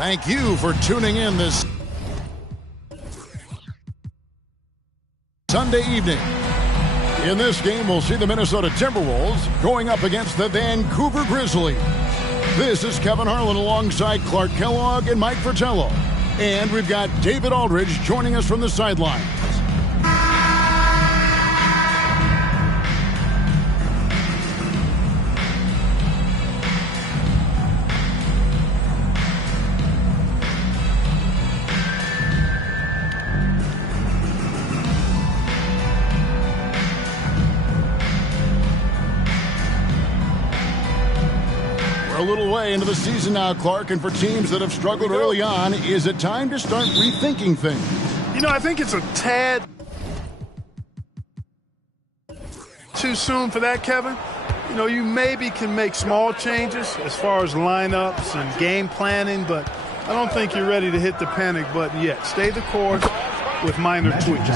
Thank you for tuning in this Sunday evening. In this game, we'll see the Minnesota Timberwolves going up against the Vancouver Grizzlies. This is Kevin Harlan alongside Clark Kellogg and Mike Fratello. And we've got David Aldridge joining us from the sidelines. A little way into the season now, Clark, and for teams that have struggled early on, is it time to start rethinking things? You know, I think it's a tad too soon for that, Kevin. You know, you maybe can make small changes as far as lineups and game planning, but I don't think you're ready to hit the panic button yet. Stay the course with minor tweaks.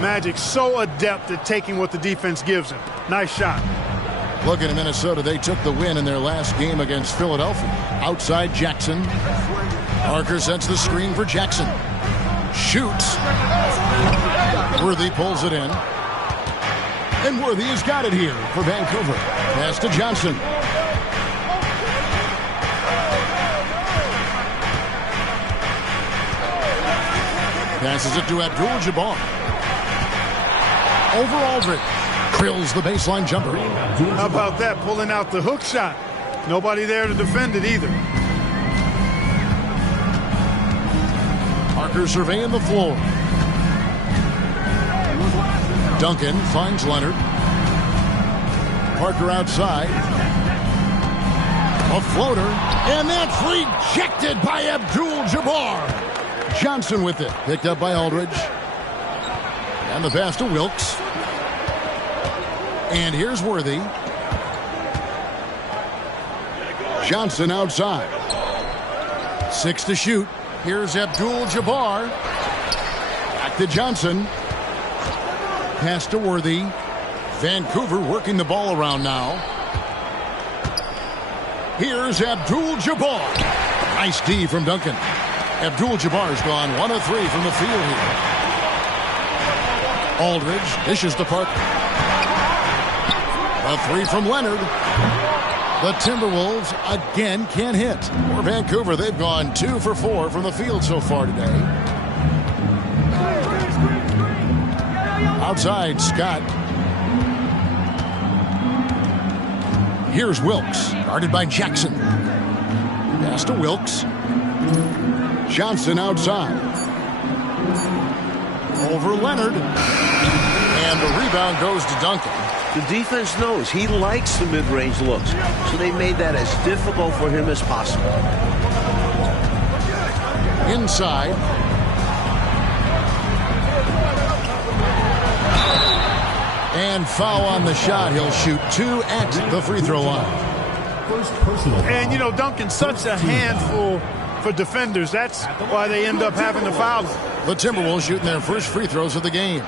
Magic's so adept at taking what the defense gives him. Nice shot. Looking at Minnesota, they took the win in their last game against Philadelphia. Outside Jackson. Parker sets the screen for Jackson. Shoots. Worthy pulls it in. And Worthy has got it here for Vancouver. Pass to Johnson. Passes it to Abdul-Jabbar. Over Aldridge. Drills the baseline jumper. How about that, pulling out the hook shot? Nobody there to defend it either. Parker surveying the floor. Duncan finds Leonard. Parker outside. A floater. And that's rejected by Abdul-Jabbar. Johnson with it. Picked up by Aldridge. And the pass to Wilkes. And here's Worthy. Johnson outside. 6 to shoot. Here's Abdul-Jabbar. Back to Johnson. Pass to Worthy. Vancouver working the ball around now. Here's Abdul-Jabbar. Nice D from Duncan. Abdul-Jabbar's gone 1 of 3 from the field here. Aldridge dishes to Parker. A 3 from Leonard. The Timberwolves again can't hit. For Vancouver, they've gone 2 for 4 from the field so far today. Outside, Scott. Here's Wilkes, guarded by Jackson. Pass to Wilkes. Johnson outside. Over Leonard. And the rebound goes to Duncan. The defense knows he likes the mid-range looks, so they made that as difficult for him as possible. Inside. And foul on the shot. He'll shoot 2 at the free throw line. And, you know, Duncan's such a handful for defenders. That's why they end up having to foul him. The Timberwolves shooting their first free throws of the game.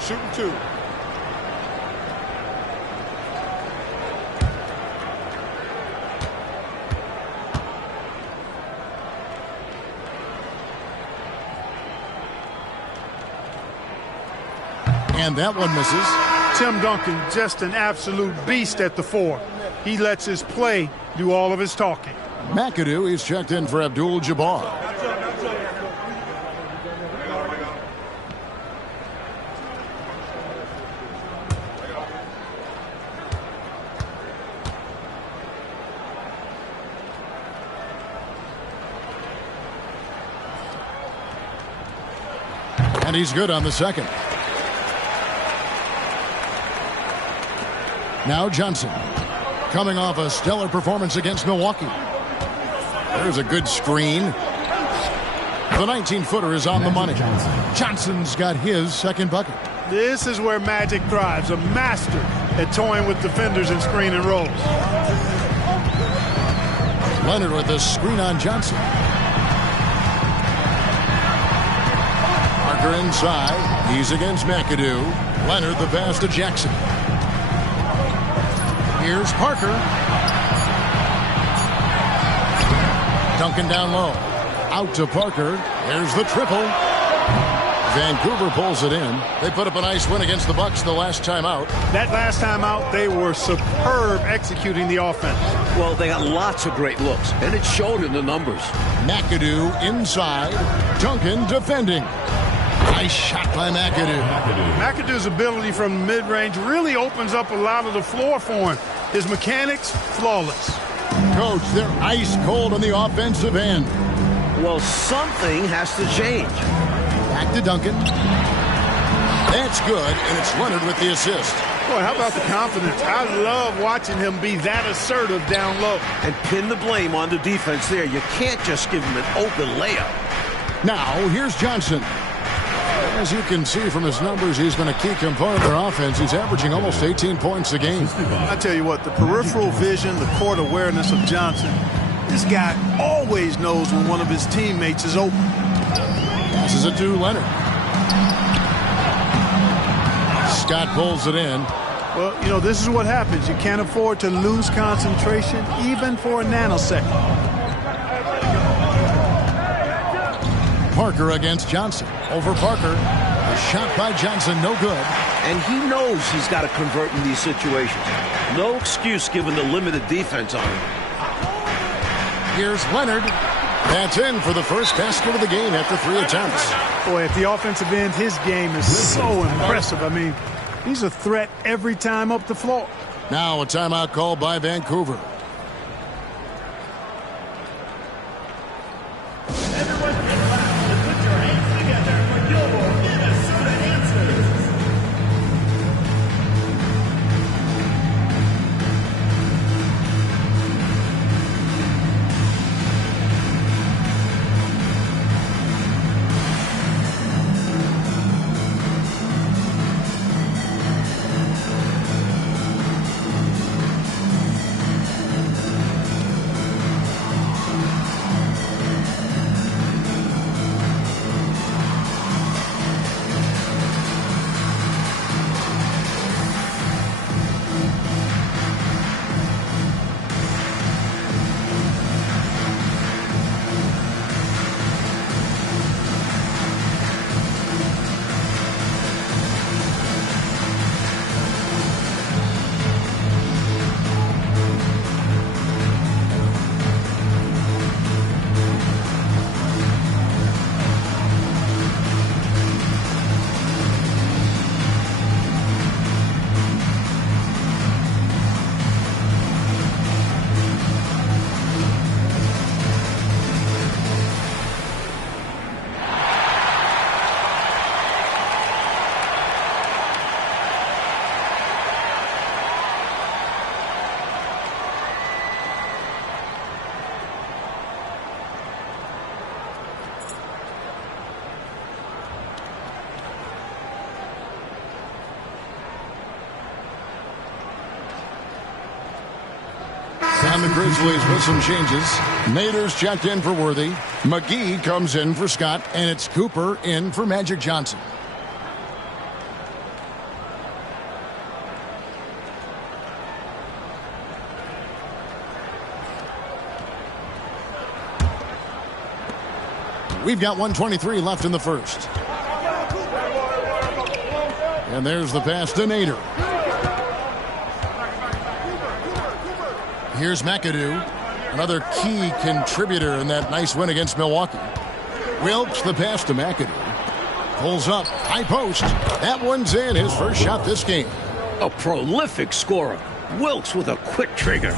Shooting 2. And that one misses. Tim Duncan, just an absolute beast at the 4. He lets his play do all of his talking. McAdoo is checked in for Abdul-Jabbar. And he's good on the second. Now Johnson, coming off a stellar performance against Milwaukee. There's a good screen. The 19-footer is on the money. Johnson's got his second bucket. This is where Magic thrives, a master at toying with defenders and screen and rolls. Leonard with the screen on Johnson. Parker inside. He's against McAdoo. Leonard the pass to Jackson. Here's Parker. Duncan down low. Out to Parker. There's the triple. Vancouver pulls it in. They put up a nice win against the Bucks the last time out. That last time out, they were superb executing the offense. Well, they got lots of great looks, and it showed in the numbers. McAdoo inside. Duncan defending. Nice shot by McAdoo. McAdoo's ability from mid-range really opens up a lot of the floor for him. His mechanics, flawless. Coach, they're ice cold on the offensive end. Well, something has to change. Back to Duncan. That's good, and it's Leonard with the assist. Boy, how about the confidence? I love watching him be that assertive down low. And pin the blame on the defense there. You can't just give him an open layup. Now, here's Johnson. As you can see from his numbers, he's been a key component of their offense. He's averaging almost 18 points a game. I tell you what, the peripheral vision, the court awareness of Johnson, this guy always knows when one of his teammates is open. Passes it to Leonard. Scott pulls it in. Well, you know, this is what happens. You can't afford to lose concentration even for a nanosecond. Parker against Johnson. Over Parker. A shot by Johnson, no good. And he knows he's got to convert in these situations. No excuse given the limited defense on him. Here's Leonard. That's in for the first basket of the game after 3 attempts. Boy, at the offensive end, his game is so impressive. I mean, he's a threat every time up the floor. Now a timeout called by Vancouver. And the Grizzlies with some changes. Nader's checked in for Worthy. McGee comes in for Scott. And it's Cooper in for Magic Johnson. We've got 1:23 left in the first. And there's the pass to Nader. Here's McAdoo, another key contributor in that nice win against Milwaukee. Wilkes the pass to McAdoo. Pulls up, high post. That one's in, his first shot this game. A prolific scorer. Wilkes with a quick trigger.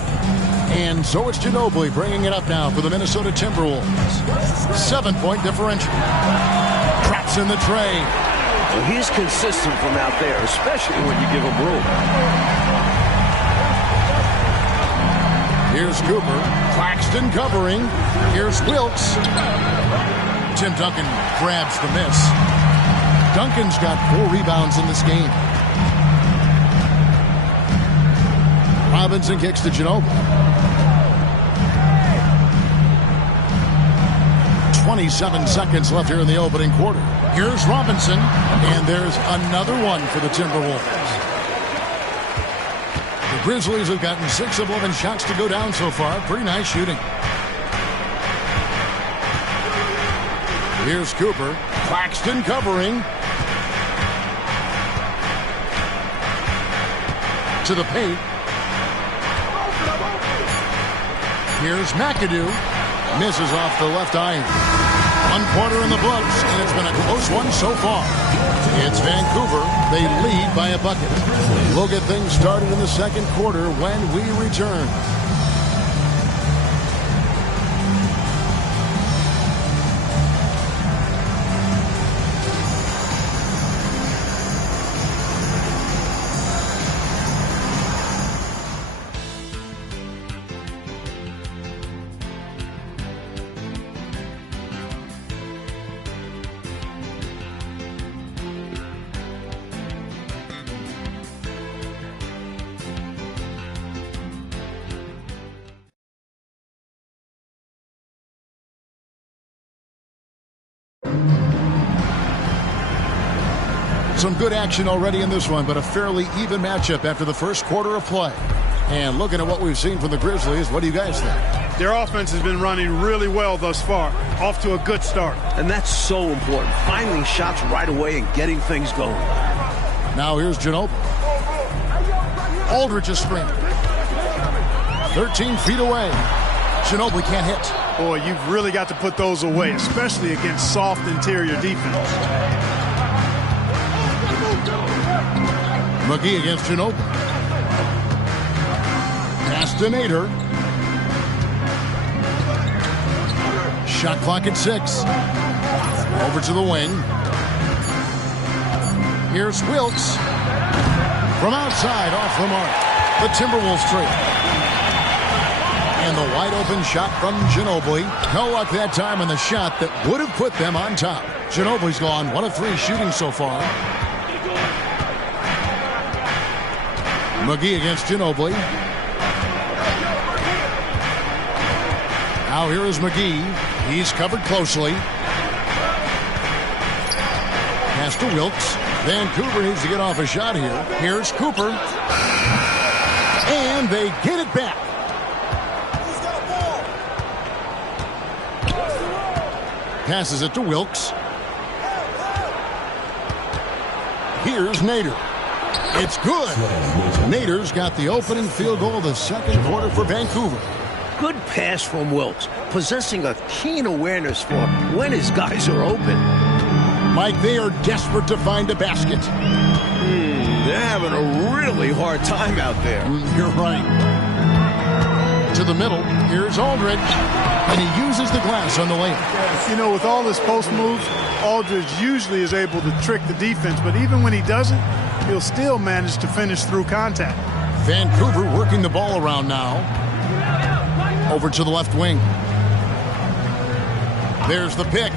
And so it's Ginobili bringing it up now for the Minnesota Timberwolves. 7-point differential. Traps in the tray. Well, he's consistent from out there, especially when you give him room. Here's Cooper. Claxton covering. Here's Wilkes. Tim Duncan grabs the miss. Duncan's got 4 rebounds in this game. Robinson kicks to Ginobili. 27 seconds left here in the opening quarter. Here's Robinson, and there's another one for the Timberwolves. The Grizzlies have gotten 6 of 11 shots to go down so far. Pretty nice shooting. Here's Cooper. Claxton covering. To the paint. Here's McAdoo. Misses off the left iron. 1 quarter in the books, and it's been a close one so far. It's Vancouver. They lead by a bucket. We'll get things started in the second quarter when we return. Some good action already in this one, but a fairly even matchup after the first quarter of play. And looking at what we've seen from the Grizzlies, what do you guys think? Their offense has been running really well thus far. Off to a good start. And that's so important. Finding shots right away and getting things going. Now here's Ginobili. Aldridge is screened. 13 feet away. Ginobili can't hit. Boy, you've really got to put those away, especially against soft interior defense. McGee against Ginobili. Pass to Nader. Shot clock at 6. Over to the wing. Here's Wilkes. From outside, off the mark. The Timberwolves trail. And the wide open shot from Ginobili. No luck that time on the shot that would have put them on top. Ginobili's gone 1 of 3 shooting so far. McGee against Ginobili. Now here is McGee. He's covered closely. Pass to Wilkes. Vancouver needs to get off a shot here. Here's Cooper. And they get it back. Passes it to Wilkes. Here's Nader. It's good. Nader's got the opening field goal of the second quarter for Vancouver. Good pass from Wilkes, possessing a keen awareness for when his guys are open. Mike, they are desperate to find a basket. They're having a really hard time out there. You're right. To the middle, here's Aldridge, and he uses the glass on the layup. You know, with all his post moves, Aldridge usually is able to trick the defense, but even when he doesn't, he'll still manage to finish through contact. Vancouver working the ball around now. Over to the left wing. There's the pick.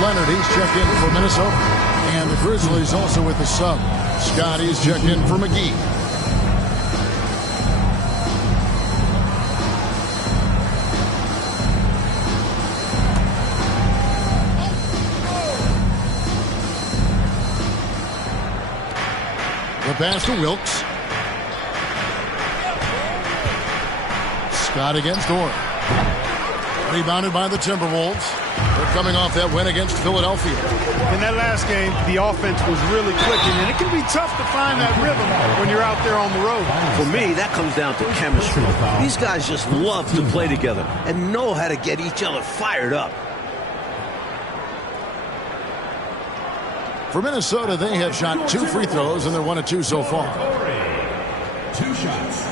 Leonard, he's checked in for Minnesota. And the Grizzlies also with the sub. Scotty's checked in for McGee. The pass to Wilkes. Scott against Orr. Rebounded by the Timberwolves. They're coming off that win against Philadelphia. In that last game, the offense was really clicking, and it can be tough to find that rhythm when you're out there on the road. For me, that comes down to chemistry. These guys just love to play together and know how to get each other fired up. For Minnesota, they have shot 2 free throws, and they're 1 of 2 so far. 2 shots.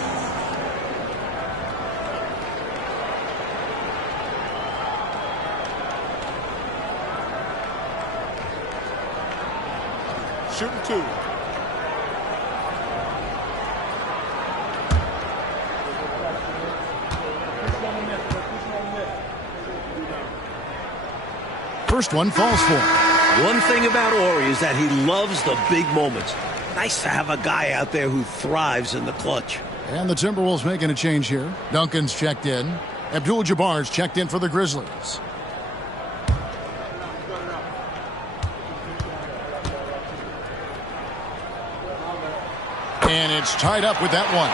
Shooting 2. First one falls for him. One thing about Ori is that he loves the big moments. Nice to have a guy out there who thrives in the clutch. And the Timberwolves making a change here. Duncan's checked in. Abdul-Jabbar's checked in for the Grizzlies. And it's tied up with that one.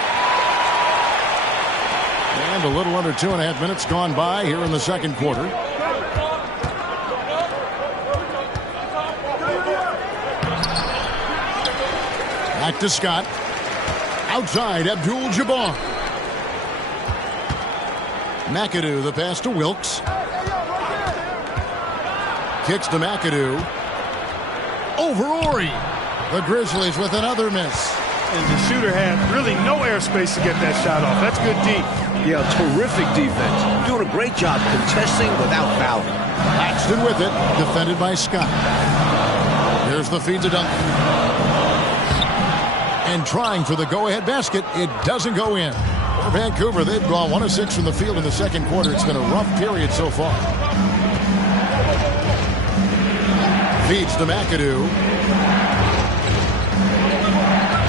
And a little under 2.5 minutes gone by here in the second quarter. Back to Scott. Outside, Abdul-Jabbar. McAdoo, the pass to Wilkes. Kicks to McAdoo. Over Ori. The Grizzlies with another miss. And the shooter had really no airspace to get that shot off. That's good D. Yeah, terrific defense. Doing a great job contesting without fouling. Paxton with it. Defended by Scott. Here's the feed to Duncan. And trying for the go-ahead basket. It doesn't go in. For Vancouver, they've gone 1 of 6 from the field in the second quarter. It's been a rough period so far. Feeds to McAdoo.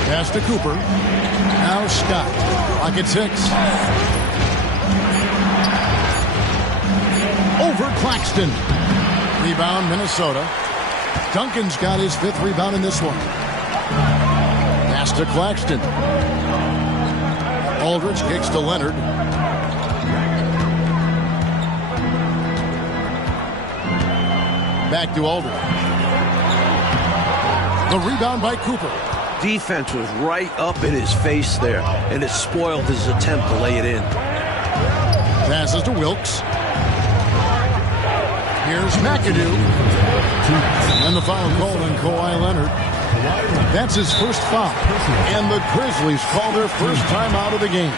Pass to Cooper. Now Scott. Clock at 6. Over Claxton. Rebound, Minnesota. Duncan's got his 5th rebound in this one. Pass to Claxton. Aldridge kicks to Leonard. Back to Aldridge. The rebound by Cooper. Defense was right up in his face there, and it spoiled his attempt to lay it in. Passes to Wilkes. Here's McAdoo. And the foul called on Kawhi Leonard. That's his first foul. And the Grizzlies call their first time out of the game.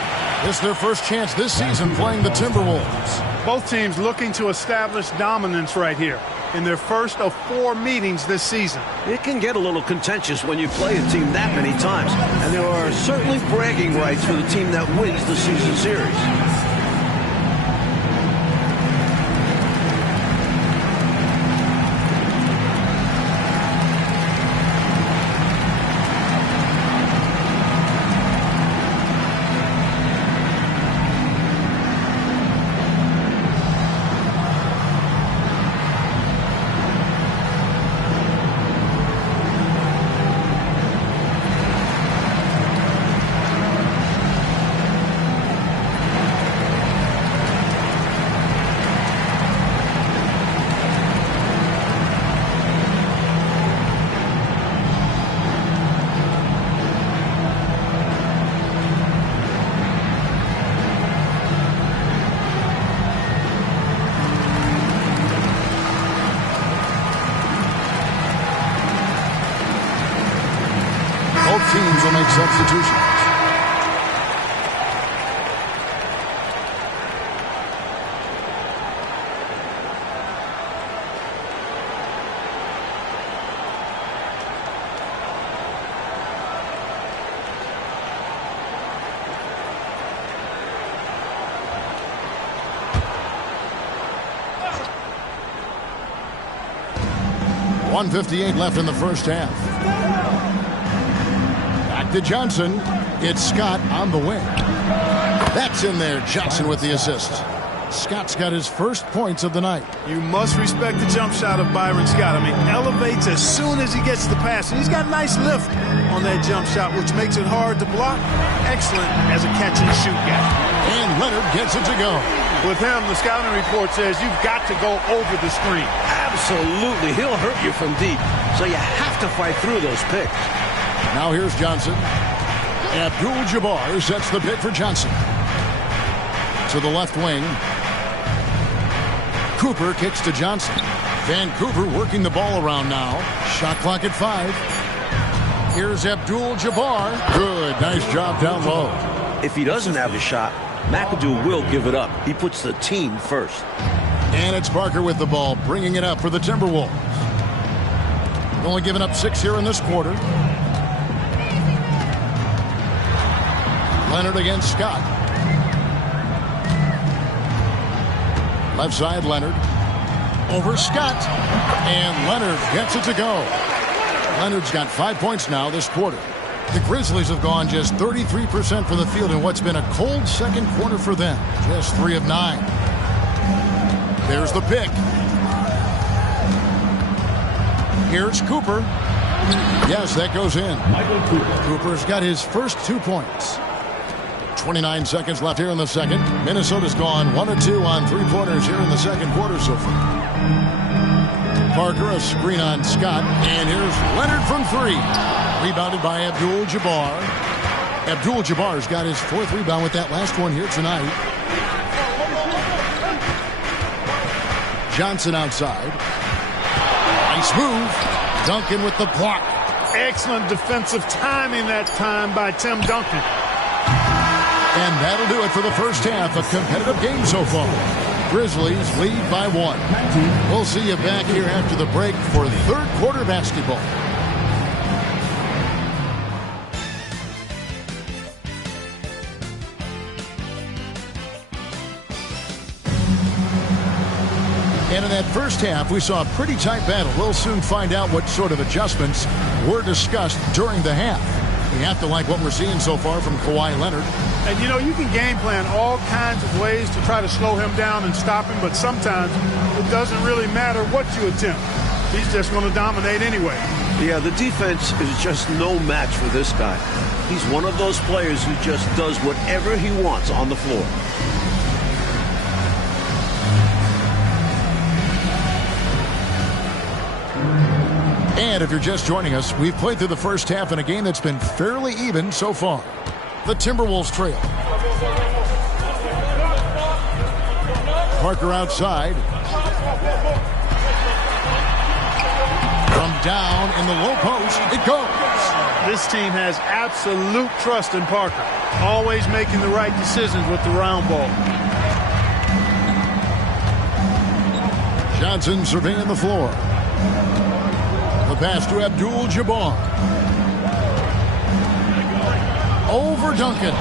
This is their first chance this season playing the Timberwolves. Both teams looking to establish dominance right here in their first of 4 meetings this season. It can get a little contentious when you play a team that many times, and there are certainly bragging rights for the team that wins the season series. Both teams will make substitutions. .158 left in the first half. To Johnson. It's Scott on the wing. That's in there. Johnson with the assist. Scott's got his first points of the night. You must respect the jump shot of Byron Scott. I mean, elevates as soon as he gets the pass. And he's got nice lift on that jump shot, which makes it hard to block. Excellent as a catch-and-shoot guy. And Leonard gets it to go. With him, the scouting report says you've got to go over the screen. Absolutely. He'll hurt you from deep, so you have to fight through those picks. Now here's Johnson. Abdul-Jabbar sets the pick for Johnson. To the left wing. Cooper kicks to Johnson. Vancouver working the ball around now. Shot clock at 5. Here's Abdul-Jabbar. Good. Nice job down low. If he doesn't have a shot, McAdoo will give it up. He puts the team first. And it's Parker with the ball, bringing it up for the Timberwolves. Only given up 6 here in this quarter. Leonard against Scott. Left side, Leonard. Over Scott. And Leonard gets it to go. Leonard's got 5 points now this quarter. The Grizzlies have gone just 33% from the field in what's been a cold second quarter for them. Just 3 of 9. There's the pick. Here's Cooper. Yes, that goes in. Cooper's got his first 2 points. 29 seconds left here in the second. Minnesota's gone 1 of 2 on three-pointers here in the second quarter so far. Parker, a screen on Scott, and here's Leonard from 3. Rebounded by Abdul-Jabbar. Abdul-Jabbar's got his 4th rebound with that last one here tonight. Johnson outside. Nice move. Duncan with the block. Excellent defensive timing that time by Tim Duncan. And that'll do it for the first half. A competitive game so far. Grizzlies lead by 1. We'll see you back here after the break for third quarter basketball. And in that first half, we saw a pretty tight battle. We'll soon find out what sort of adjustments were discussed during the half. We have to like what we're seeing so far from Kawhi Leonard. And, you know, you can game plan all kinds of ways to try to slow him down and stop him, but sometimes it doesn't really matter what you attempt. He's just going to dominate anyway. Yeah, the defense is just no match for this guy. He's one of those players who just does whatever he wants on the floor. And if you're just joining us, we've played through the first half in a game that's been fairly even so far. The Timberwolves trail. Parker outside. From down in the low post, it goes. This team has absolute trust in Parker. Always making the right decisions with the round ball. Johnson surveying the floor. The pass to Abdul-Jabbar. Over Duncan.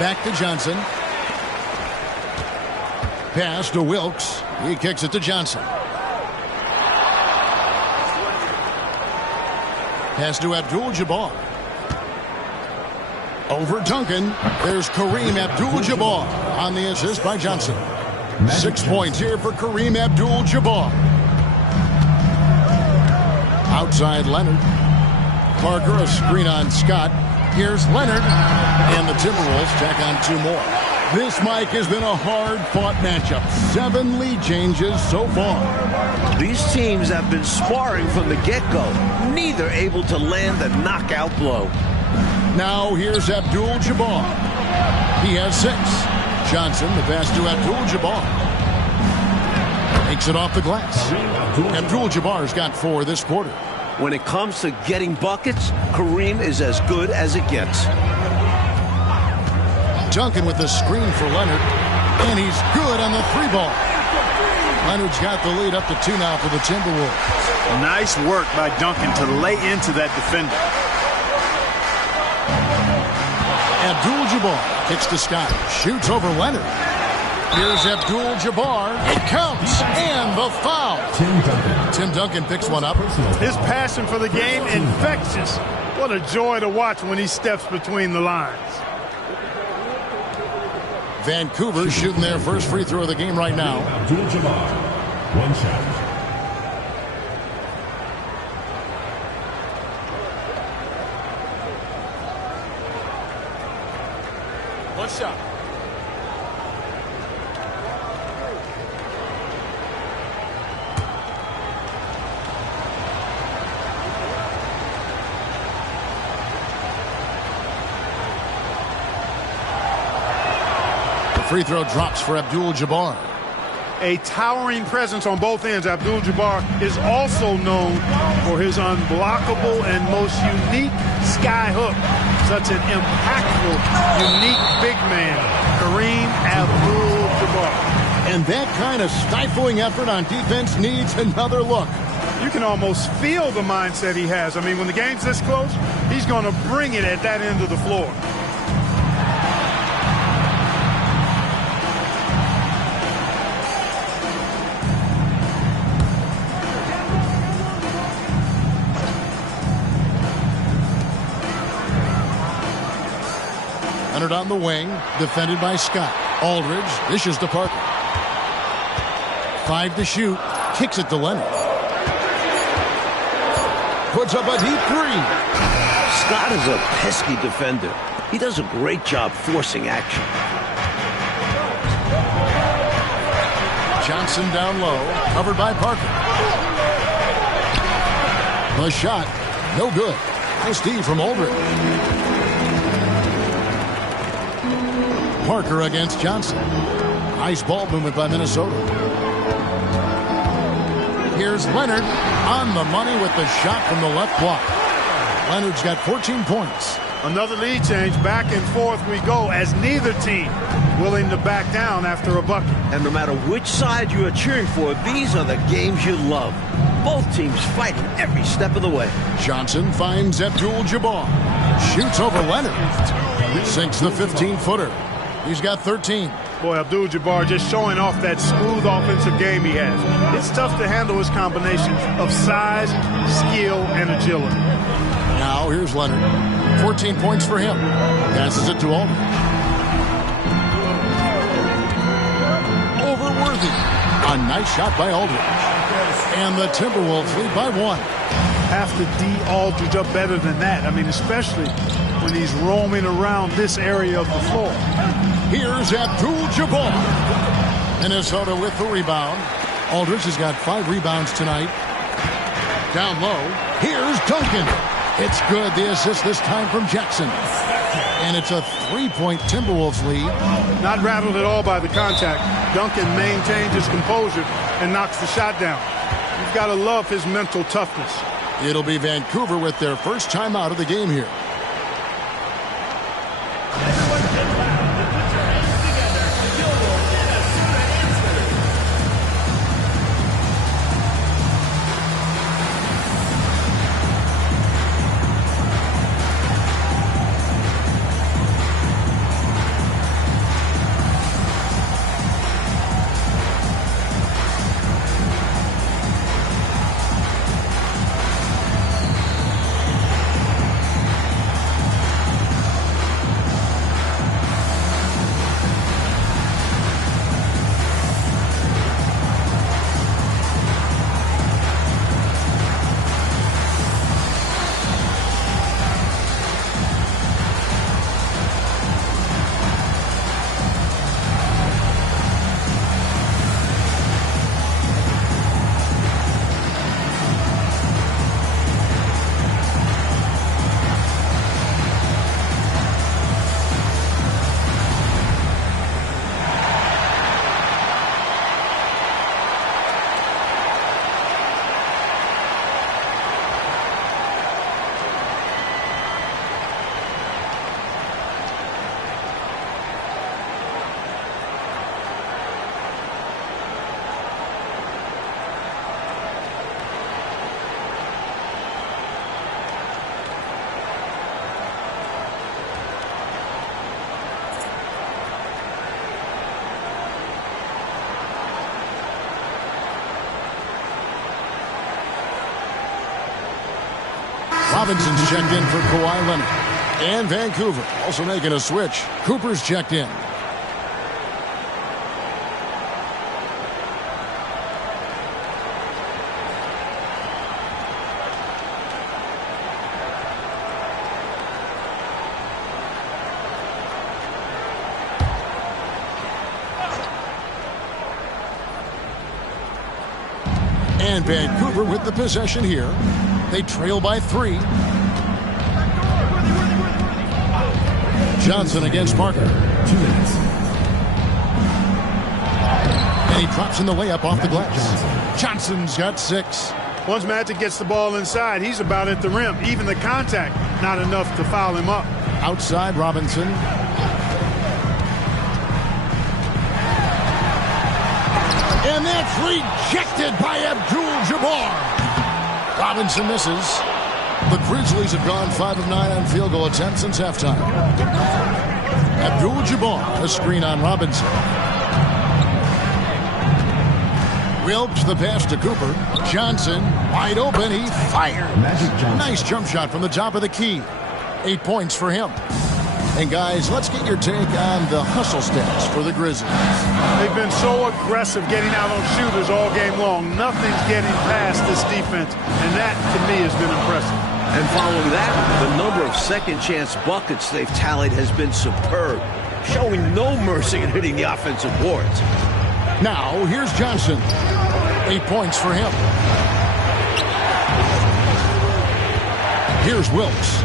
Back to Johnson. Pass to Wilkes. He kicks it to Johnson. Pass to Abdul-Jabbar. Over Duncan. There's Kareem Abdul-Jabbar on the assist by Johnson. 6 points here for Kareem Abdul-Jabbar. Outside Leonard. Parker, a screen on Scott. Here's Leonard. And the Timberwolves tack on 2 more. This, Mike, has been a hard-fought matchup. 7 lead changes so far. These teams have been sparring from the get-go. Neither able to land a knockout blow. Now here's Abdul-Jabbar. He has 6. Johnson, the pass to Abdul-Jabbar. Takes it off the glass. Abdul-Jabbar's got 4 this quarter. When it comes to getting buckets, Kareem is as good as it gets. Duncan with the screen for Leonard. And he's good on the 3-ball. Leonard's got the lead up to 2 now for the Timberwolves. Nice work by Duncan to lay into that defender. Abdul-Jabbar kicks to Scott. Shoots over Leonard. Here's Abdul-Jabbar. It counts. And the foul. Tim Duncan picks one up. His passion for the game, infectious. What a joy to watch when he steps between the lines. Vancouver shooting their first free throw of the game right now. Abdul-Jabbar, 1 shot. One shot. Free throw drops for Abdul-Jabbar. A towering presence on both ends. Abdul-Jabbar is also known for his unblockable and most unique sky hook. Such an impactful, unique big man, Kareem Abdul-Jabbar. And that kind of stifling effort on defense needs another look. You can almost feel the mindset he has. I mean, when the game's this close, he's going to bring it at that end of the floor. Leonard on the wing, defended by Scott. Aldridge dishes to Parker. 5 to shoot, kicks it to Leonard. Puts up a deep 3. Scott is a pesky defender. He does a great job forcing action. Johnson down low, covered by Parker. The shot, no good. Nice D from Aldridge. Parker against Johnson. Nice ball movement by Minnesota. Here's Leonard on the money with the shot from the left block. Leonard's got 14 points. Another lead change. Back and forth we go as neither team willing to back down after a bucket. And no matter which side you are cheering for, these are the games you love. Both teams fighting every step of the way. Johnson finds Abdul-Jabbar. Shoots over Leonard. Sinks the 15-footer. He's got 13. Boy, Abdul-Jabbar just showing off that smooth offensive game he has. It's tough to handle his combination of size, skill, and agility. Now here's Leonard. 14 points for him. Passes it to Aldridge. Over Worthy. A nice shot by Aldridge. And the Timberwolves lead by 1. Have to D Aldridge up better than that. I mean, especially when he's roaming around this area of the floor. Here's Abdul-Jabbar. Minnesota with the rebound. Aldridge has got 5 rebounds tonight. Down low. Here's Duncan. It's good. The assist this time from Jackson. And it's a 3-point Timberwolves lead. Not rattled at all by the contact. Duncan maintains his composure and knocks the shot down. You've got to love his mental toughness. It'll be Vancouver with their first time out of the game here. Robinson's checked in for Kawhi Leonard. And Vancouver also making a switch. Cooper's checked in. And Vancouver with the possession here. They trail by 3. Johnson against Parker. 2 minutes. And he drops in the layup off the glass. Johnson's got 6. Once Magic gets the ball inside, he's about at the rim. Even the contact, not enough to foul him up. Outside Robinson. And that's rejected by Abdul-Jabbar. Robinson misses. The Grizzlies have gone 5 of 9 on field goal attempts since halftime. Abdul-Jabbar, a screen on Robinson. Wilkes the pass to Cooper. Johnson wide open. He fired. Nice jump shot from the top of the key. 8 points for him. And guys, let's get your take on the hustle stats for the Grizzlies. They've been so aggressive getting out on shooters all game long. Nothing's getting past this defense, and that, to me, has been impressive. And following that, the number of second-chance buckets they've tallied has been superb, showing no mercy in hitting the offensive boards. Now, here's Johnson. 8 points for him. Here's Wilkes.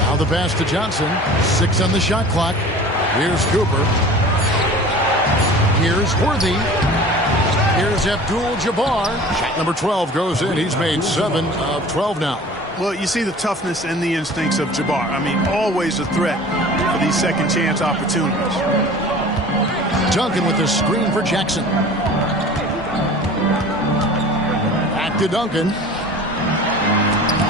Now the pass to Johnson. 6 on the shot clock. Here's Cooper. Here's Worthy. Here's Abdul-Jabbar. Shot number 12 goes in. He's made 7 of 12 now. Well, you see the toughness and the instincts of Jabbar. I mean, always a threat for these second chance opportunities. Duncan with the screen for Jackson. Back to Duncan.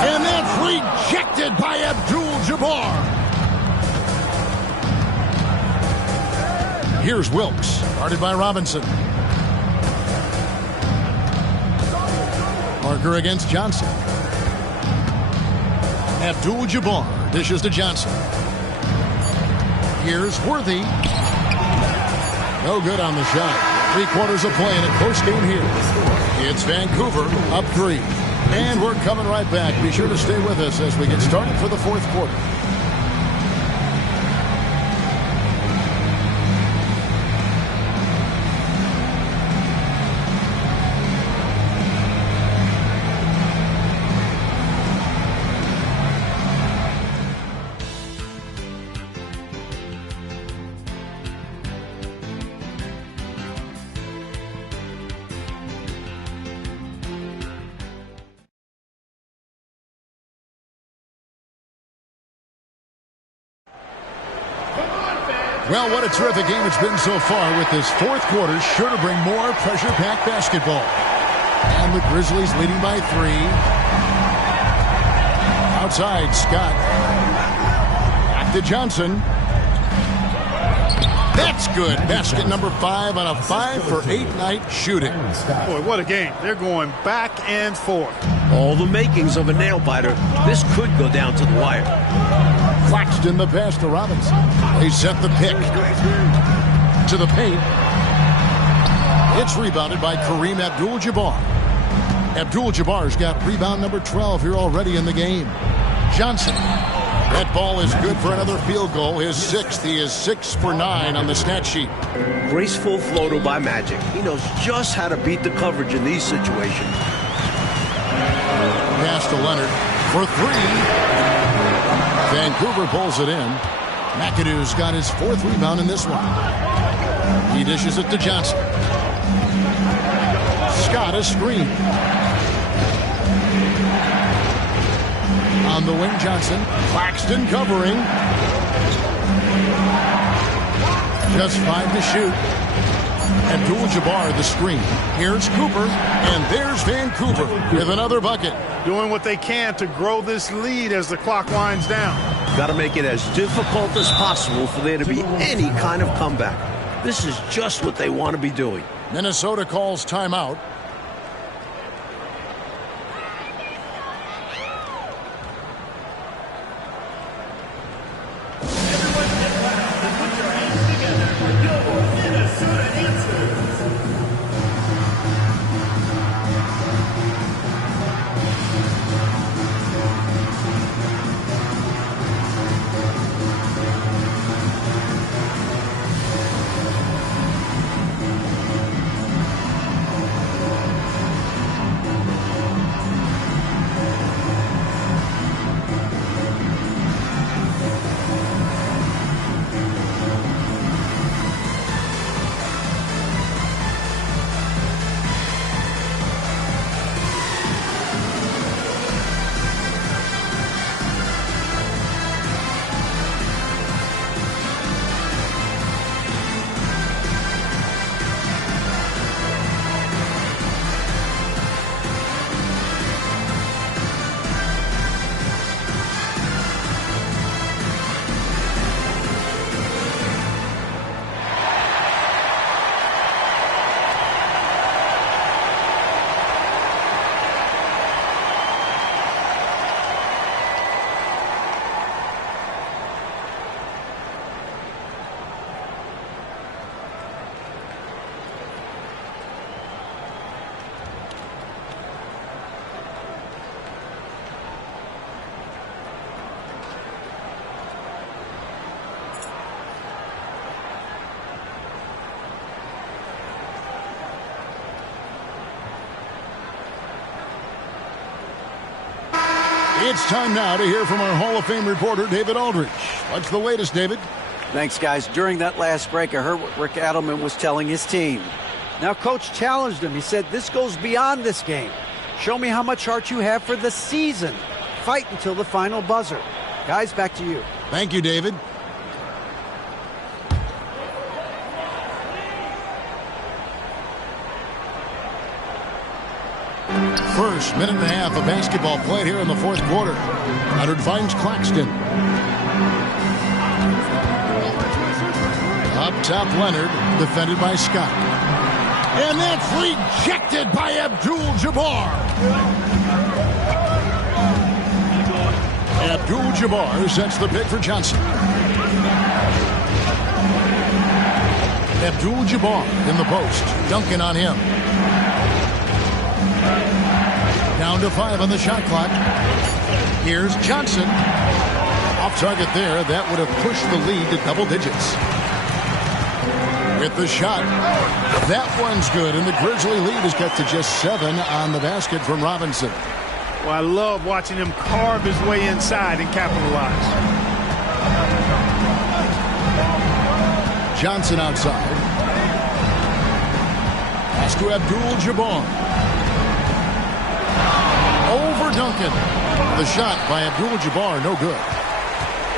And that's rejected by Abdul-Jabbar. Here's Wilkes, guarded by Robinson. Parker against Johnson. Abdul-Jabbar dishes to Johnson. Here's Worthy. No good on the shot. 3/4 of play in a close game here. It's Vancouver up 3. And we're coming right back. Be sure to stay with us as we get started for the 4th quarter. Well, what a terrific game it's been so far, with this 4th quarter sure to bring more pressure-packed basketball. And the Grizzlies leading by 3. Outside, Scott. Back to Johnson. That's good. Basket number 5 on a 5-for-8 night shooting. Boy, what a game. They're going back and forth. All the makings of a nail-biter. This could go down to the wire. Claxton the pass to Robinson. They set the pick to the paint. It's rebounded by Kareem Abdul-Jabbar. Abdul-Jabbar's got rebound number 12 here already in the game. Johnson. That ball is good for another field goal. His 6th. He is 6 for 9 on the stat sheet. Graceful floater by Magic. He knows just how to beat the coverage in these situations. Pass to Leonard for 3. Vancouver pulls it in. McAdoo's got his 4th rebound in this one. He dishes it to Johnson. Scott a screen. On the wing, Johnson. Claxton covering. Just 5 to shoot. Abdul-Jabbar the screen. Here's Cooper, and there's Vancouver with another bucket. Doing what they can to grow this lead as the clock winds down. Got to make it as difficult as possible for there to be any kind of comeback. This is just what they want to be doing. Minnesota calls timeout. It's time now to hear from our Hall of Fame reporter, David Aldridge. What's the latest, David? Thanks, guys. During that last break, I heard what Rick Adelman was telling his team. Now, Coach challenged him. He said, this goes beyond this game. Show me how much heart you have for the season. Fight until the final buzzer. Guys, back to you. Thank you, David. First minute and a half of basketball played here in the fourth quarter. Leonard finds Claxton. Up top, Leonard, defended by Scott. And that's rejected by Abdul-Jabbar. Abdul-Jabbar sets the pick for Johnson. Abdul-Jabbar in the post. Duncan on him. Down to 5 on the shot clock. Here's Johnson. Off target there. That would have pushed the lead to double digits. With the shot. That one's good, and the Grizzly lead is cut to just 7 on the basket from Robinson. Well, I love watching him carve his way inside and capitalize. Johnson outside. Pass to Abdul-Jabbar. Over Duncan. The shot by Abdul-Jabbar, no good.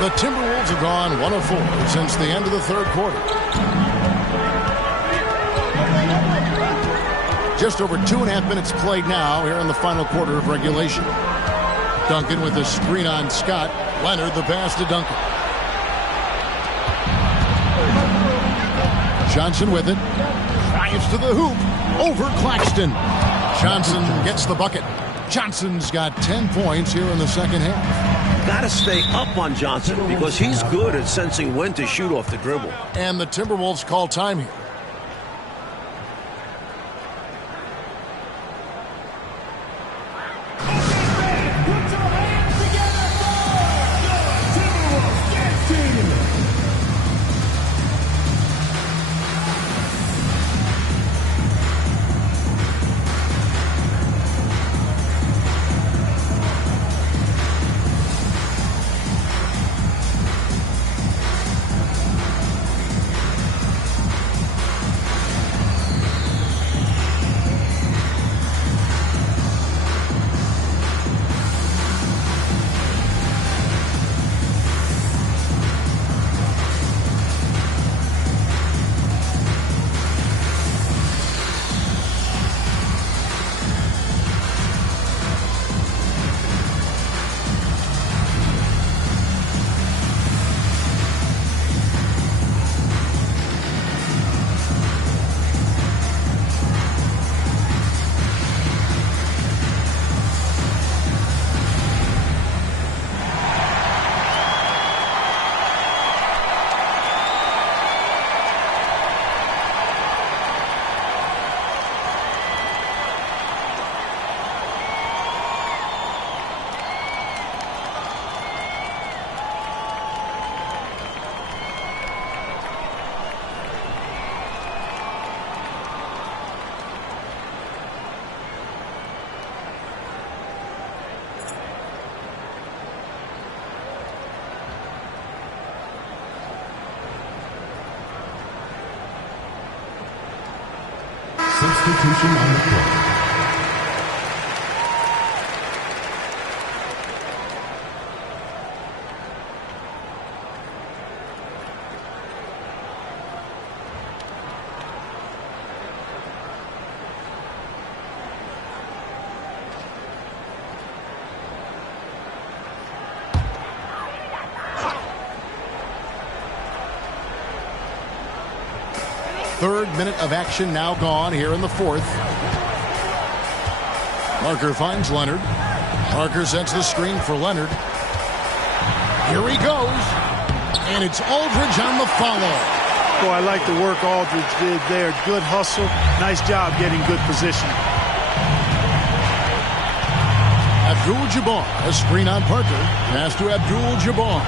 The Timberwolves have gone 1 of 4 since the end of the third quarter. Just over 2.5 minutes played now here in the final quarter of regulation. Duncan with a screen on Scott. Leonard the pass to Duncan. Johnson with it. Drives to the hoop. Over Claxton. Johnson gets the bucket. Johnson's got 10 points here in the second half. Got to stay up on Johnson because he's good at sensing when to shoot off the dribble. And the Timberwolves call time here. Substitution on the floor. Third minute of action now gone here in the fourth. Parker finds Leonard. Parker sets the screen for Leonard. Here he goes. And it's Aldridge on the follow. Boy, I like the work Aldridge did there. Good hustle. Nice job getting good position. Abdul-Jabbar, a screen on Parker. Pass to Abdul-Jabbar.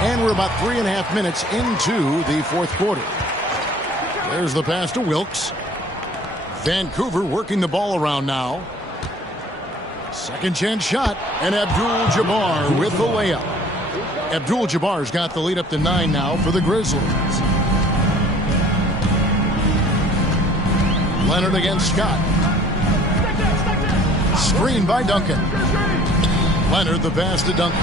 And we're about 3.5 minutes into the fourth quarter. There's the pass to Wilkes. Vancouver working the ball around now. Second chance shot, and Abdul-Jabbar with the layup. Abdul-Jabbar's got the lead up to 9 now for the Grizzlies. Leonard against Scott. Screen by Duncan. Leonard the pass to Duncan.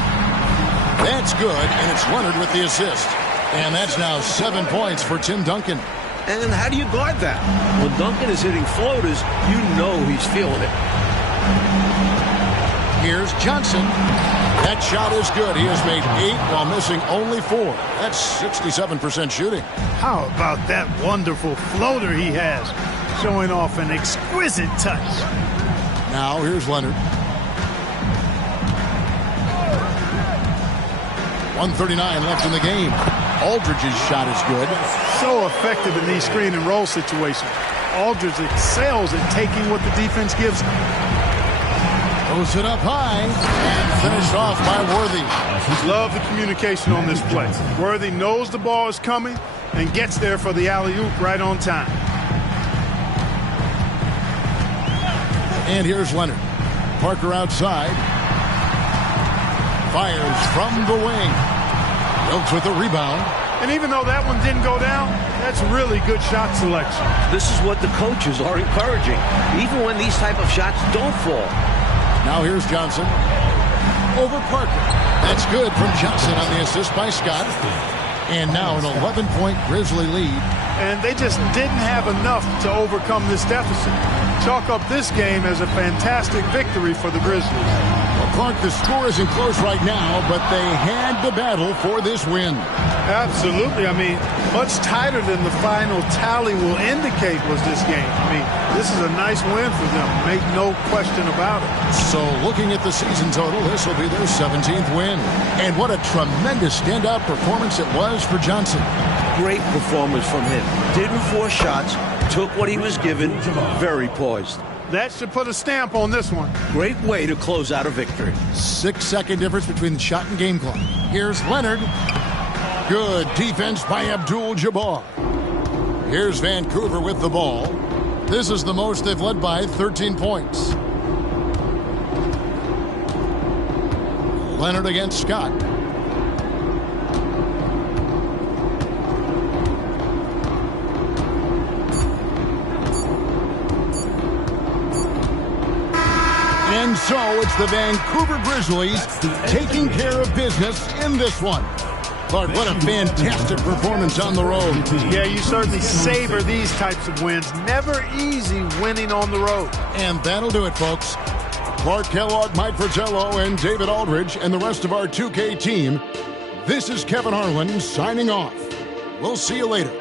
That's good, and it's Leonard with the assist. And that's now 7 points for Tim Duncan. And how do you guard that? When Duncan is hitting floaters, you know he's feeling it. Here's Johnson. That shot is good. He has made 8 while missing only 4. That's 67% shooting. How about that wonderful floater he has, showing off an exquisite touch. Now here's Leonard. 1:39 left in the game. Aldridge's shot is good. So effective in these screen and roll situations. Aldridge excels at taking what the defense gives him. Throws it up high and finished off by Worthy. Love the communication on this play. Worthy knows the ball is coming and gets there for the alley-oop right on time. And here's Leonard. Parker outside. Fires from the wing. Wilkes with the rebound. And even though that one didn't go down, that's really good shot selection. This is what the coaches are encouraging, even when these type of shots don't fall. Now here's Johnson. Over Parker. That's good from Johnson on the assist by Scott. And now an 11-point Grizzly lead. And they just didn't have enough to overcome this deficit. Chalk up this game as a fantastic victory for the Grizzlies. Well, Clark, the score isn't close right now, but they had to battle for this win. Absolutely. I mean, much tighter than the final tally will indicate was this game. I mean, this is a nice win for them. Make no question about it. So looking at the season total, this will be their 17th win. And what a tremendous standout performance it was for Johnson. Great performance from him. Didn't force shots, took what he was given, very poised. That should put a stamp on this one. Great way to close out a victory. 6-second difference between the shot and game clock. Here's Leonard. Good defense by Abdul-Jabbar. Here's Vancouver with the ball. This is the most they've led by, 13 points. Leonard against Scott. And so it's the Vancouver Grizzlies taking care of business in this one. Clark, what a fantastic performance on the road. Yeah, you certainly savor these types of wins. Never easy winning on the road. And that'll do it, folks. Clark Kellogg, Mike Fratello, and David Aldridge, and the rest of our 2K team. This is Kevin Harlan signing off. We'll see you later.